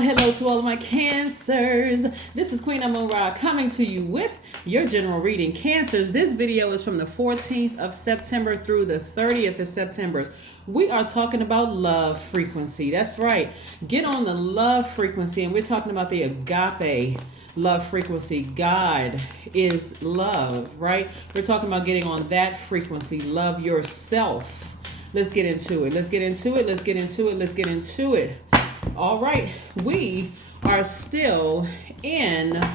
Hello to all of my Cancers. This is Queen Amun-Ra coming to you with your general reading. Cancers, this video is from the 14th of September through the 30th of September. We are talking about love frequency. That's right. Get on the love frequency, and we're talking about the agape love frequency. God is love, right? We're talking about getting on that frequency. Love yourself. Let's get into it. Let's get into it. Let's get into it. Let's get into it. All right, we are still in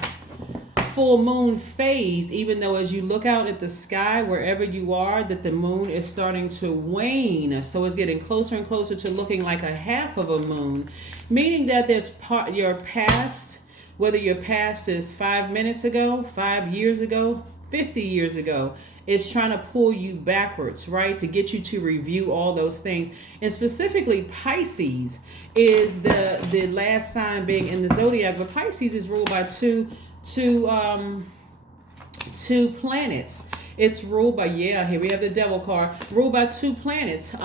full moon phase, even though as you look out at the sky, wherever you are, that the moon is starting to wane. So it's getting closer and closer to looking like a half of a moon, meaning that there's your past, whether your past is 5 minutes ago, 5 years ago, 50 years ago, is trying to pull you backwards, right? To get you to review all those things. And specifically Pisces is the last sign being in the Zodiac, but Pisces is ruled by two planets. It's ruled by, here we have the devil card, ruled by two planets.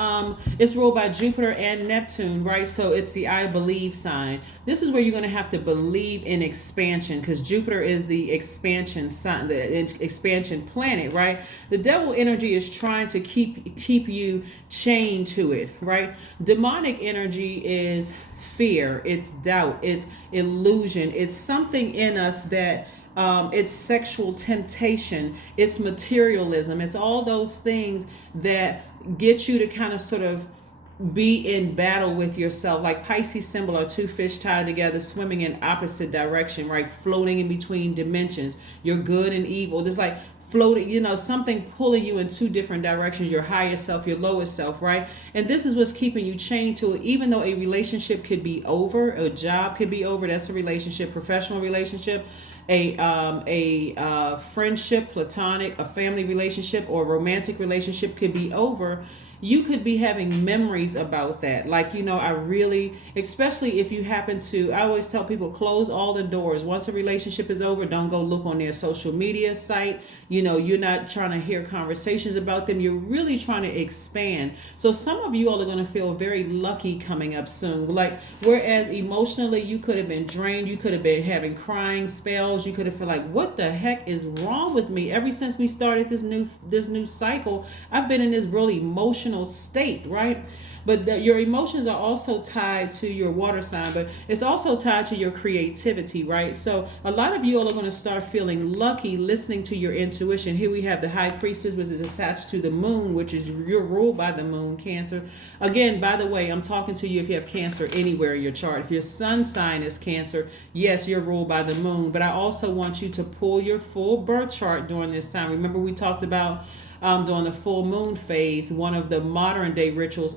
It's ruled by Jupiter and Neptune, right? So it's the I believe sign. This is where you're going to have to believe in expansion, because Jupiter is the expansion sign, the expansion planet, right? The devil energy is trying to keep you chained to it, right? Demonic energy is fear, it's doubt, it's illusion, it's something in us that it's sexual temptation, it's materialism, it's all those things that get you to kind of sort of be in battle with yourself. Like Pisces symbol are two fish tied together, swimming in opposite direction, right? Floating in between dimensions. You're good and evil, just like floating, something pulling you in two different directions, your higher self, your lower self, right? And this is what's keeping you chained to it. Even though a relationship could be over, a job could be over, that's a relationship, professional relationship, a friendship, platonic, a family relationship, or a romantic relationship could be over. You could be having memories about that. Like, I really, especially if you happen to, I always tell people, close all the doors. Once a relationship is over, don't go look on their social media site. You're not trying to hear conversations about them. You're really trying to expand. So some of you all are going to feel very lucky coming up soon. Like, whereas emotionally, you could have been drained. You could have been having crying spells. You could have felt like, what the heck is wrong with me? Ever since we started this new cycle, I've been in this really emotional state, right? But your emotions are also tied to your water sign, but it's also tied to your creativity, right? So a lot of you all are going to start feeling lucky listening to your intuition. Here we have the high priestess, which is attached to the moon, which is you're ruled by the moon, Cancer. Again, by the way, I'm talking to you if you have Cancer anywhere in your chart. If your sun sign is Cancer, yes, you're ruled by the moon. But I also want you to pull your full birth chart during this time. Remember, we talked about during the full moon phase, one of the modern day rituals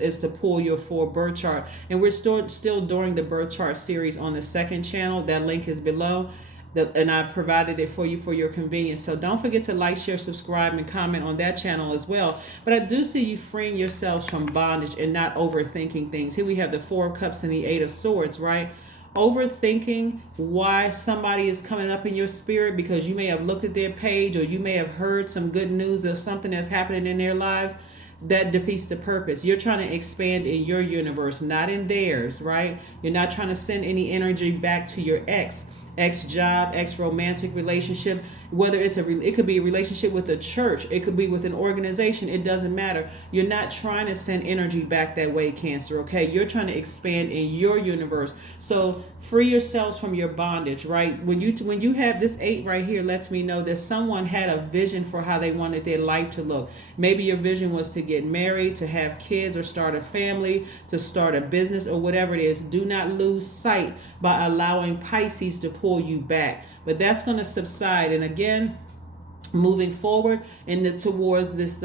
is to pull your full birth chart. And we're still during the birth chart series on the second channel. That link is below. And I've provided it for you for your convenience. So don't forget to like, share, subscribe, and comment on that channel as well. But I do see you freeing yourselves from bondage and not overthinking things. Here we have the Four of Cups and the Eight of Swords, right? Overthinking why somebody is coming up in your spirit because you may have looked at their page or you may have heard some good news of something that's happening in their lives. That defeats the purpose. You're trying to expand in your universe, not in theirs, right? You're not trying to send any energy back to your ex job, ex romantic relationship, whether it could be a relationship with a church, it could be with an organization, it doesn't matter. You're not trying to send energy back that way, Cancer, okay? You're trying to expand in your universe. So free yourselves from your bondage, right? When you have this 8 right here, lets me know that someone had a vision for how they wanted their life to look. Maybe your vision was to get married, to have kids, or start a family, to start a business, or whatever it is. Do not lose sight by allowing Pisces to pull you back. But that's going to subside. And again, moving forward towards this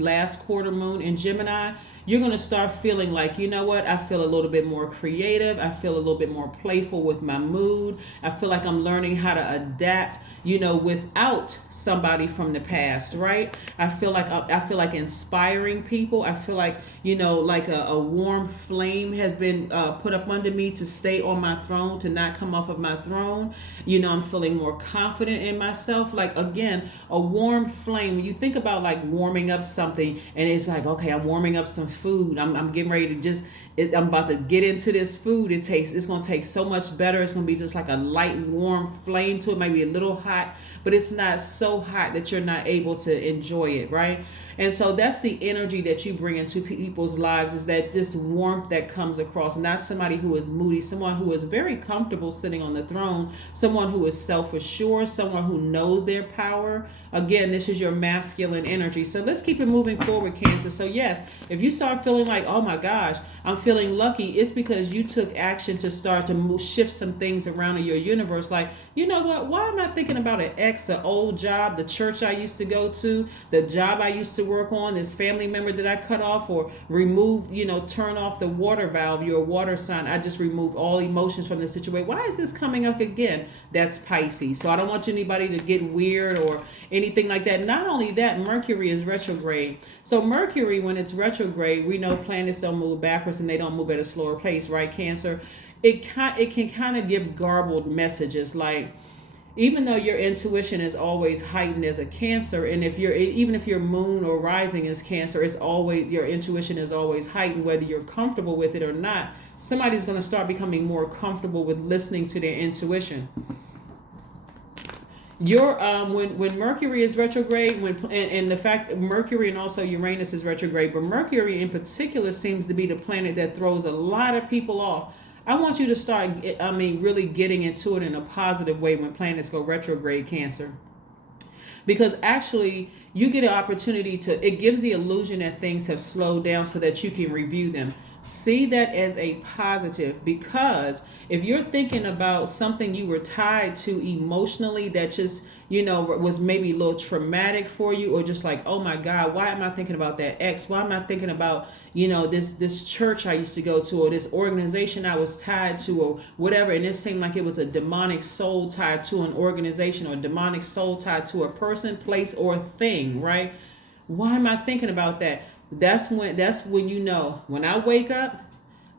last quarter moon in Gemini, you're going to start feeling like, you know what, I feel a little bit more creative. I feel a little bit more playful with my mood. I feel like I'm learning how to adapt, without somebody from the past, right? I feel like inspiring people. I feel like, like a warm flame has been put up under me to stay on my throne, to not come off of my throne. I'm feeling more confident in myself. Like, again, a warm flame. When you think about like warming up something and it's like, okay, I'm warming up some food. I'm getting ready to just I'm about to get into this food. It's going to taste so much better. It's going to be just like a light, warm flame to it, maybe a little hot, but it's not so hot that you're not able to enjoy it, right? And so that's the energy that you bring into people's lives, is that this warmth that comes across, not somebody who is moody, someone who is very comfortable sitting on the throne, someone who is self-assured, someone who knows their power. Again, this is your masculine energy. So let's keep it moving forward, Cancer. So yes, if you start feeling like, oh my gosh, I'm feeling lucky, it's because you took action to start to shift some things around in your universe. Like, you know what? Why am I thinking about an ex, an old job, the church I used to go to, the job I used to work on, this family member that I cut off or removed, turn off the water valve, your water sign. I just removed all emotions from the situation. Why is this coming up again? That's Pisces. So I don't want anybody to get weird or anything like that. Not only that, Mercury is retrograde. So Mercury, when it's retrograde, we know planets don't move backwards and they don't move at a slower pace, right, Cancer? It can kind of give garbled messages, like, even though your intuition is always heightened as a Cancer, and even if your moon or rising is Cancer, it's always, your intuition is always heightened, whether you're comfortable with it or not. Somebody's going to start becoming more comfortable with listening to their intuition. Your when Mercury is retrograde, and the fact that Mercury and also Uranus is retrograde, but Mercury in particular seems to be the planet that throws a lot of people off. I want you to start, really getting into it in a positive way when planets go retrograde, Cancer. Because actually, you get an opportunity it gives the illusion that things have slowed down so that you can review them. See that as a positive, because if you're thinking about something you were tied to emotionally that just, was maybe a little traumatic for you, or just like, oh my God, why am I thinking about that ex? Why am I thinking about, this church I used to go to, or this organization I was tied to, or whatever, and it seemed like it was a demonic soul tied to an organization, or a demonic soul tied to a person, place, or thing, right? Why am I thinking about that? That's when when I wake up,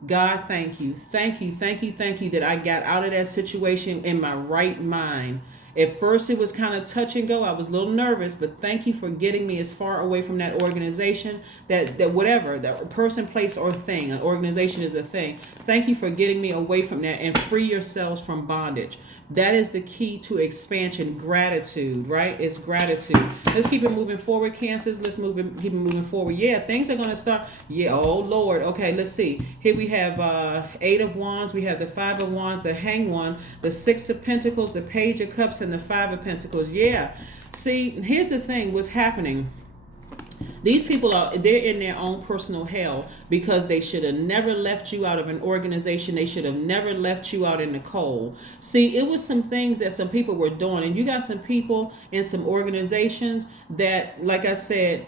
God, thank you that I got out of that situation in my right mind. At first it was kind of touch and go. I was a little nervous, but thank you for getting me as far away from that organization, that whatever, that person, place, or thing. An organization is a thing. Thank you for getting me away from that and free yourselves from bondage. That is the key to expansion. Gratitude, right? It's gratitude. Let's keep it moving forward, Cancers. Keep it moving forward. Yeah, things are going to start. Yeah, oh Lord. Okay, let's see. Here we have 8 of Wands. We have the 5 of Wands, the Hanged One, the 6 of Pentacles, the Page of Cups, and the 5 of Pentacles. Yeah. See, here's the thing. What's happening? These people they're in their own personal hell, because they should have never left you out of an organization. They should have never left you out in the cold. See, it was some things that some people were doing, and you got some people in some organizations that, like I said,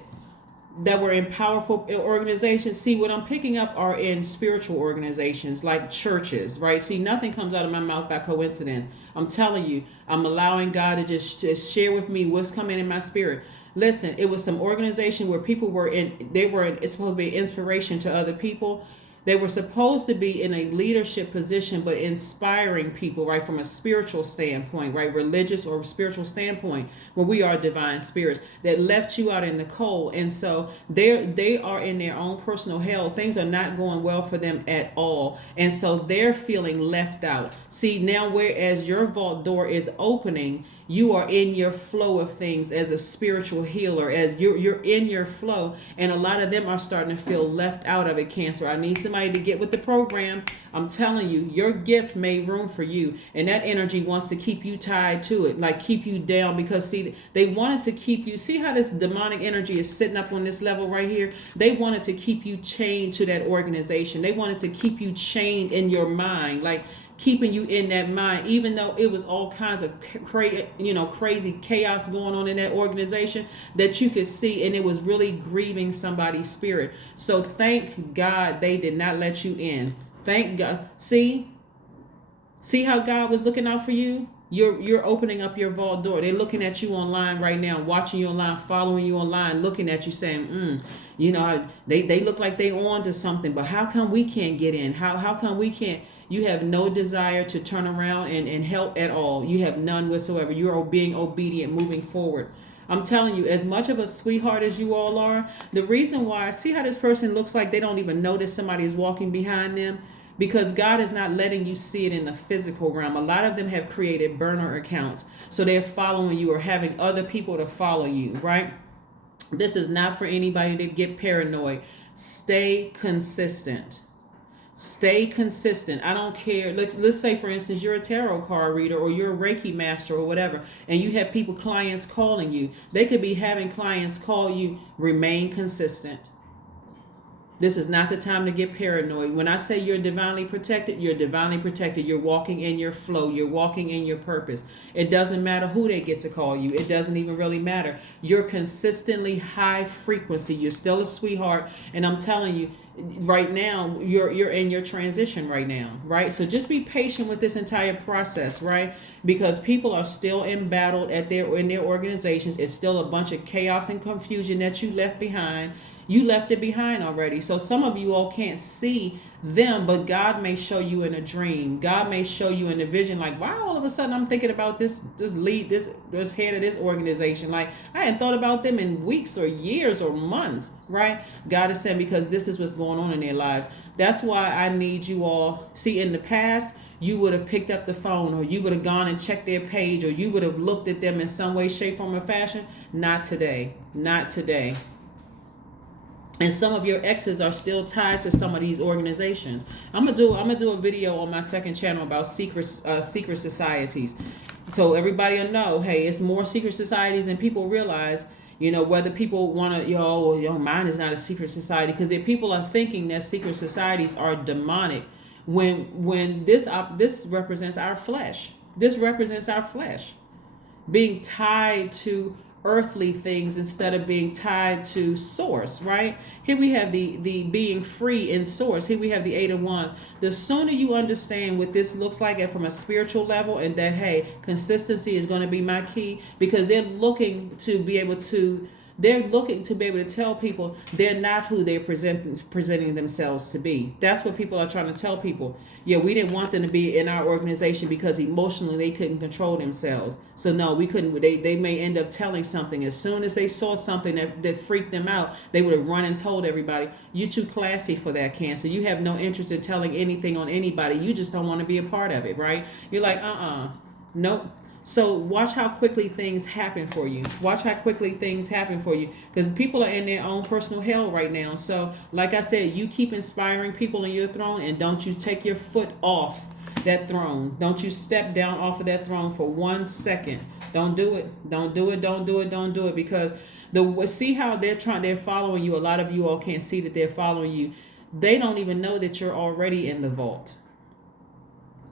that were in powerful organizations. See, what I'm picking up are in spiritual organizations like churches, right? See, nothing comes out of my mouth by coincidence. I'm telling you, I'm allowing God to just share with me what's coming in my spirit. Listen, it was some organization where people it's supposed to be an inspiration to other people. They were supposed to be in a leadership position, but inspiring people, right, from a spiritual standpoint, right, religious or spiritual standpoint, where we are divine spirits, that left you out in the cold. And so they are in their own personal hell. Things are not going well for them at all. And so they're feeling left out. See, now whereas your vault door is opening, you are in your flow of things as a spiritual healer, as you're in your flow, and a lot of them are starting to feel left out of it, Cancer. I need somebody to get with the program. I'm telling you, your gift made room for you, and that energy wants to keep you tied to it, like keep you down, because see, they wanted to keep you, see how this demonic energy is sitting up on this level right here? They wanted to keep you chained to that organization. They wanted to keep you chained in your mind, like keeping you in that mind, even though it was all kinds of crazy chaos going on in that organization that you could see, and it was really grieving somebody's spirit. So thank God they did not let you in. Thank God. See how God was looking out for you? You're opening up your vault door. They're looking at you online right now, watching you online, following you online, looking at you saying, they look like they on to something, but how come we can't get in? How come we can't? You have no desire to turn around and help at all. You have none whatsoever. You are being obedient, moving forward. I'm telling you, as much of a sweetheart as you all are, the reason why, see how this person looks like they don't even notice somebody is walking behind them? Because God is not letting you see it in the physical realm. A lot of them have created burner accounts. So they're following you or having other people to follow you, right? This is not for anybody to get paranoid. Stay consistent. Stay consistent. I don't care. Let's say, for instance, you're a tarot card reader or you're a Reiki master or whatever, and you have clients calling you. They could be having clients call you. Remain consistent. This is not the time to get paranoid. When I say you're divinely protected, you're divinely protected. You're walking in your flow. You're walking in your purpose. It doesn't matter who they get to call you. It doesn't even really matter. You're consistently high frequency. You're still a sweetheart. And I'm telling you, right now, you're in your transition right now, right? So just be patient with this entire process, right? Because people are still embattled in their organizations. It's still a bunch of chaos and confusion that you left behind. You left it behind already. So some of you all can't see them, but God may show you in a dream. God may show you in a vision, like, wow, all of a sudden I'm thinking about this head of this organization. Like, I hadn't thought about them in weeks or years or months, right? God is saying, because this is what's going on in their lives. That's why I need you all. See, in the past, you would have picked up the phone, or you would have gone and checked their page, or you would have looked at them in some way, shape, form, or fashion. Not today. Not today. And some of your exes are still tied to some of these organizations. I'm gonna do a video on my second channel about secret societies, so everybody will know. Hey, it's more secret societies than people realize. Whether people want to, mine is not a secret society, because if people are thinking that secret societies are demonic, when this represents our flesh. This represents our flesh being tied to earthly things instead of being tied to source, right? Here we have the being free in source. Here we have the Eight of Wands. The sooner you understand what this looks like from a spiritual level, and that, hey, consistency is going to be my key, because they're looking to be able to tell people they're not who they're presenting themselves to be. That's what people are trying to tell people. Yeah, we didn't want them to be in our organization because emotionally they couldn't control themselves. So no, we couldn't. They may end up telling something. As soon as they saw something that freaked them out, they would have run and told everybody. You're too classy for that, Cancer. You have no interest in telling anything on anybody. You just don't want to be a part of it, right? You're like, nope. So watch how quickly things happen for you. Watch how quickly things happen for you, because people are in their own personal hell right now. So like I said, you keep inspiring people in your throne, and don't you take your foot off that throne. Don't you step down off of that throne for 1 second. Don't do it. Don't do it. Don't do it. Don't do it. Because see how they're following you. A lot of you all can't see that they're following you. They don't even know that you're already in the vault.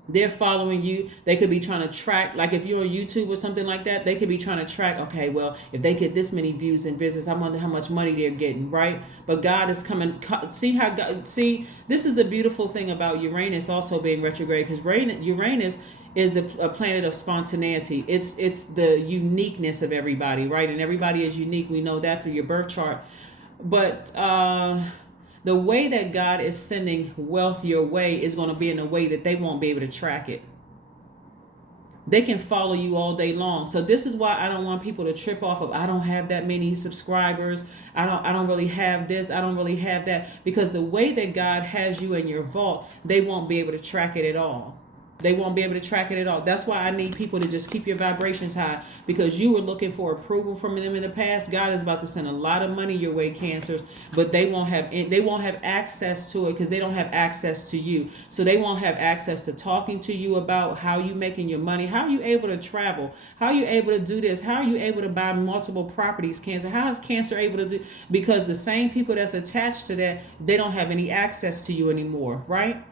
They're following you. They could be trying to track, like if you're on YouTube or something like that, they could be trying to track, okay, well, if they get this many views and visits, I wonder how much money they're getting, right? But God is coming. See, this is the beautiful thing about Uranus also being retrograde, because Uranus is a planet of spontaneity. It's the uniqueness of everybody, right? And everybody is unique. We know that through your birth chart. But the way that God is sending wealth your way is going to be in a way that they won't be able to track it. They can follow you all day long. So this is why I don't want people to trip off of, I don't have that many subscribers. I don't really have this. I don't really have that. Because the way that God has you in your vault, they won't be able to track it at all. They won't be able to track it at all. That's why I need people to just keep your vibrations high, because you were looking for approval from them in the past. God is about to send a lot of money your way, Cancers, but they won't have access to it, because they don't have access to you. So they won't have access to talking to you about how you making your money, how you able to travel, how you able to do this, how you able to buy multiple properties, Cancer. How is Cancer able to do? Because the same people that's attached to that, they don't have any access to you anymore, right?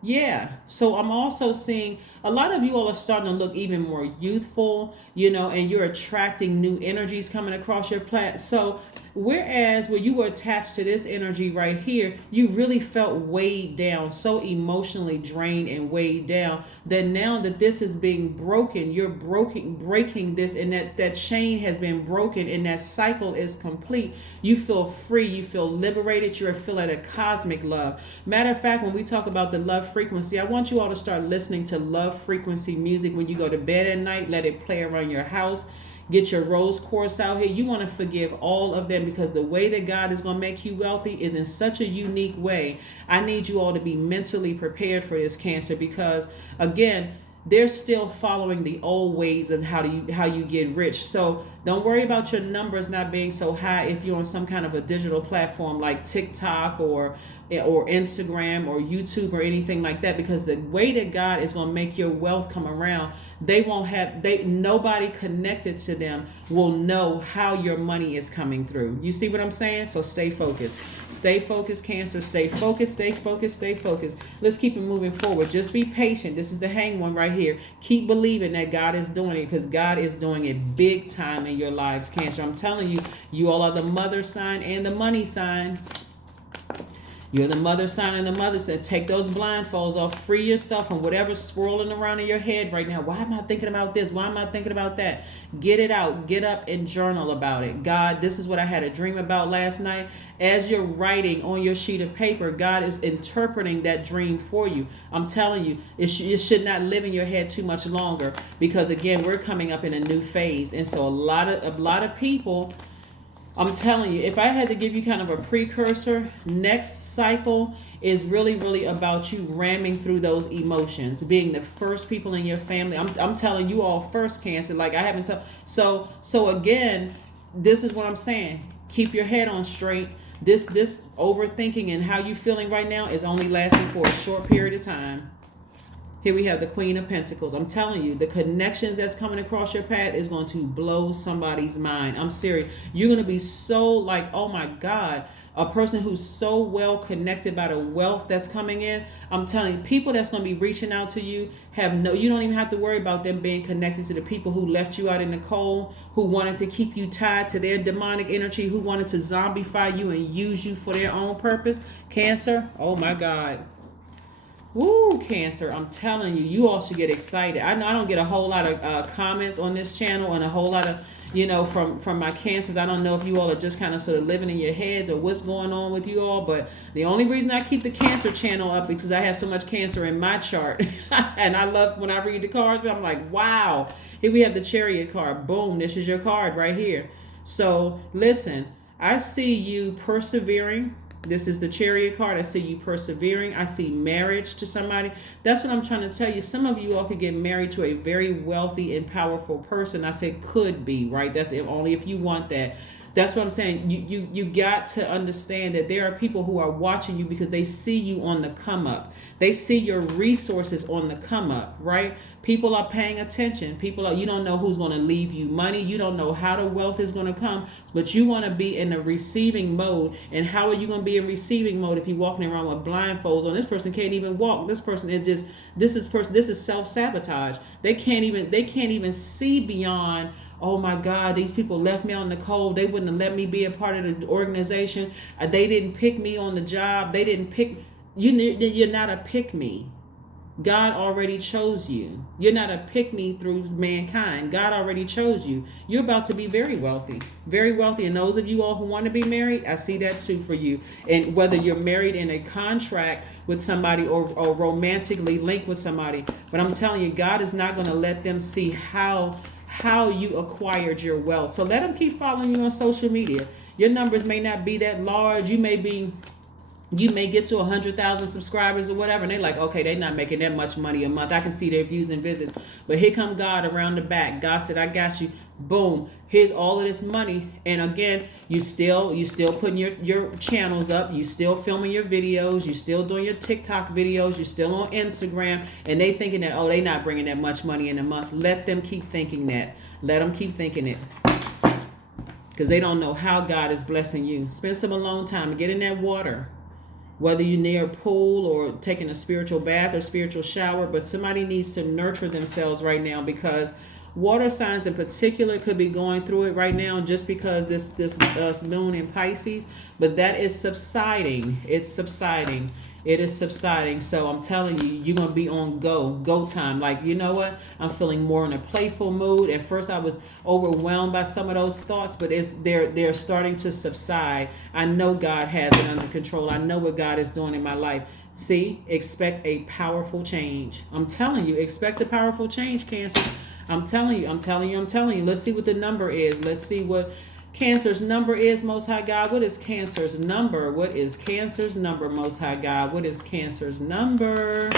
Yeah. So I'm also seeing a lot of you all are starting to look even more youthful, and you're attracting new energies coming across your planet. So whereas when you were attached to this energy right here, you really felt weighed down, so emotionally drained and weighed down, that now that this is being broken, you're breaking this, and that chain has been broken, and that cycle is complete. You feel free, you feel liberated, you feel at a cosmic love. Matter of fact, when we talk about the love frequency, I want you all to start listening to love frequency music when you go to bed at night. Let it play around your house. get your rose quartz out here. You want to forgive all of them, because the way that God is going to make you wealthy is in such a unique way. I need you all to be mentally prepared for this, Cancer, because again, they're still following the old ways of how you get rich. So don't worry about your numbers not being so high if you're on some kind of a digital platform like TikTok or Instagram or YouTube or anything like that, because the way that God is going to make your wealth come around, nobody connected to them will know how your money is coming through. You see what I'm saying? So stay focused. Stay focused, Cancer. Stay focused, stay focused, stay focused. Let's keep it moving forward. Just be patient. This is the hang one right here. Keep believing that God is doing it, because God is doing it big time in your lives, Cancer. I'm telling you, you all are the mother sign and the money sign. You're the mother sign, and the mother said, take those blindfolds off, free yourself from whatever's swirling around in your head right now. Why am I thinking about this? Why am I thinking about that? Get it out. Get up and journal about it. God, this is what I had a dream about last night. As you're writing on your sheet of paper, God is interpreting that dream for you. I'm telling you, it should not live in your head too much longer, because again, we're coming up in a new phase. And so a lot of people, I'm telling you, if I had to give you kind of a precursor, next cycle is really, really about you ramming through those emotions, being the first people in your family. I'm telling you all first, Cancer, like I haven't told. So again, this is what I'm saying. Keep your head on straight. This overthinking and how you feeling right now is only lasting for a short period of time. Here we have the Queen of Pentacles. I'm telling you, the connections that's coming across your path is going to blow somebody's mind. I'm serious. You're going to be so like, oh my God, a person who's so well connected by the wealth that's coming in. I'm telling you, people that's going to be reaching out to you you don't even have to worry about them being connected to the people who left you out in the cold, who wanted to keep you tied to their demonic energy, who wanted to zombify you and use you for their own purpose. Cancer, oh my God. Woo, Cancer, I'm telling you, you all should get excited. I know I don't get a whole lot of comments on this channel, and a whole lot of, from my Cancers. I don't know if you all are just kind of sort of living in your heads or what's going on with you all, but the only reason I keep the Cancer channel up is because I have so much Cancer in my chart. And I love when I read the cards, but I'm like, wow. Here we have the Chariot card. Boom, this is your card right here. So listen, I see you persevering. This is the Chariot card. I see you persevering. I see marriage to somebody. That's what I'm trying to tell you. Some of you all could get married to a very wealthy and powerful person. I said could be, right? That's only if you want that. That's what I'm saying. You got to understand that there are people who are watching you because they see you on the come up. They see your resources on the come up, right? People are paying attention. You don't know who's going to leave you money. You don't know how the wealth is going to come, but you want to be in the receiving mode. And how are you going to be in receiving mode if you're walking around with blindfolds on? This person can't even walk. This person is just, this is self-sabotage. They can't even see beyond, oh my God, these people left me on the cold. They wouldn't have let me be a part of the organization. They didn't pick me on the job. They didn't pick you. You're not a pick me. God already chose you. You're not a pick me through mankind. God already chose you. You're about to be very wealthy, very wealthy. And those of you all who want to be married, I see that too for you. And whether you're married in a contract with somebody or romantically linked with somebody, but I'm telling you, God is not going to let them see how you acquired your wealth. So let them keep following you on social media. Your numbers may not be that large. You may get to 100,000 subscribers or whatever, and they're like, okay, they're not making that much money a month. I can see their views and visits. But here come God around the back. God said, I got you. Boom. Here's all of this money. And again, you still putting your channels up. You still filming your videos. You still doing your TikTok videos. You're still on Instagram. And they thinking that, oh, they not bringing that much money in a month. Let them keep thinking that. Let them keep thinking it. Because they don't know how God is blessing you. Spend some alone time. Get in that water. Whether you're near a pool or taking a spiritual bath or spiritual shower, but somebody needs to nurture themselves right now, because water signs in particular could be going through it right now just because this moon in Pisces, but that is subsiding. It's subsiding. It is subsiding. So I'm telling you, you're going to be on go time. Like, you know what? I'm feeling more in a playful mood. At first I was overwhelmed by some of those thoughts, but they're starting to subside. I know God has it under control. I know what God is doing in my life. See, expect a powerful change. I'm telling you, expect a powerful change, Cancer. I'm telling you, I'm telling you, I'm telling you. Let's see what the number is. Let's see what Cancer's number is, Most High God. What is Cancer's number? What is Cancer's number, Most High God? What is Cancer's number?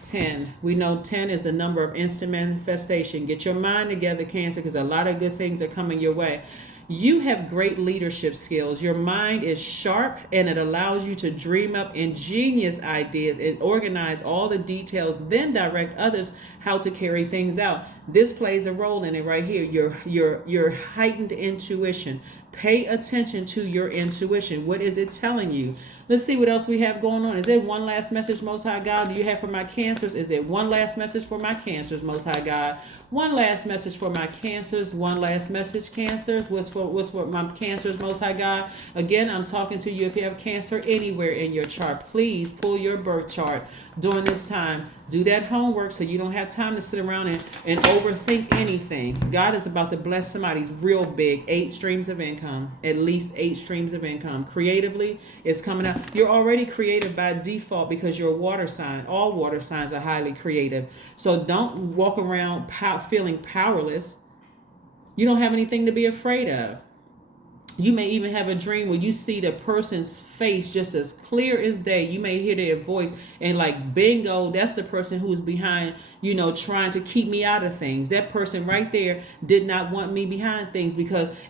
10. We know 10 is the number of instant manifestation. Get your mind together, Cancer, because a lot of good things are coming your way. You have great leadership skills. Your mind is sharp and it allows you to dream up ingenious ideas and organize all the details, then direct others how to carry things out. This plays a role in it right here. Your heightened intuition. Pay attention to your intuition. What is it telling you? Let's see what else we have going on. Is there one last message, Most High God, do you have for my Cancers? Is there one last message for my Cancers, Most High God? One last message for my Cancers. One last message, Cancers. What's for my Cancers, Most High God? Again, I'm talking to you. If you have Cancer anywhere in your chart, please pull your birth chart during this time. Do that homework so you don't have time to sit around and overthink anything. God is about to bless somebody real big. 8 streams of income. At least 8 streams of income. Creatively, it's coming out. You're already creative by default because you're a water sign. All water signs are highly creative. So don't walk around feeling powerless. You don't have anything to be afraid of. You may even have a dream where you see the person's face just as clear as day. You may hear their voice and like, bingo, that's the person who's behind, trying to keep me out of things. That person right there did not want me behind things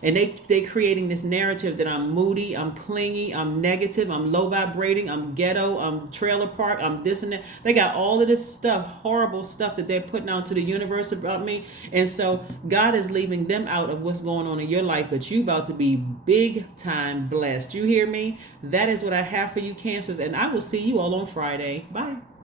and they creating this narrative that I'm moody, I'm clingy, I'm negative, I'm low vibrating, I'm ghetto, I'm trailer park, I'm this and that. They got all of this stuff, horrible stuff that they're putting out to the universe about me. And so God is leaving them out of what's going on in your life, but you about to be big time blessed. You hear me? That is what I have for you, Cancers, and I will see you all on Friday. Bye.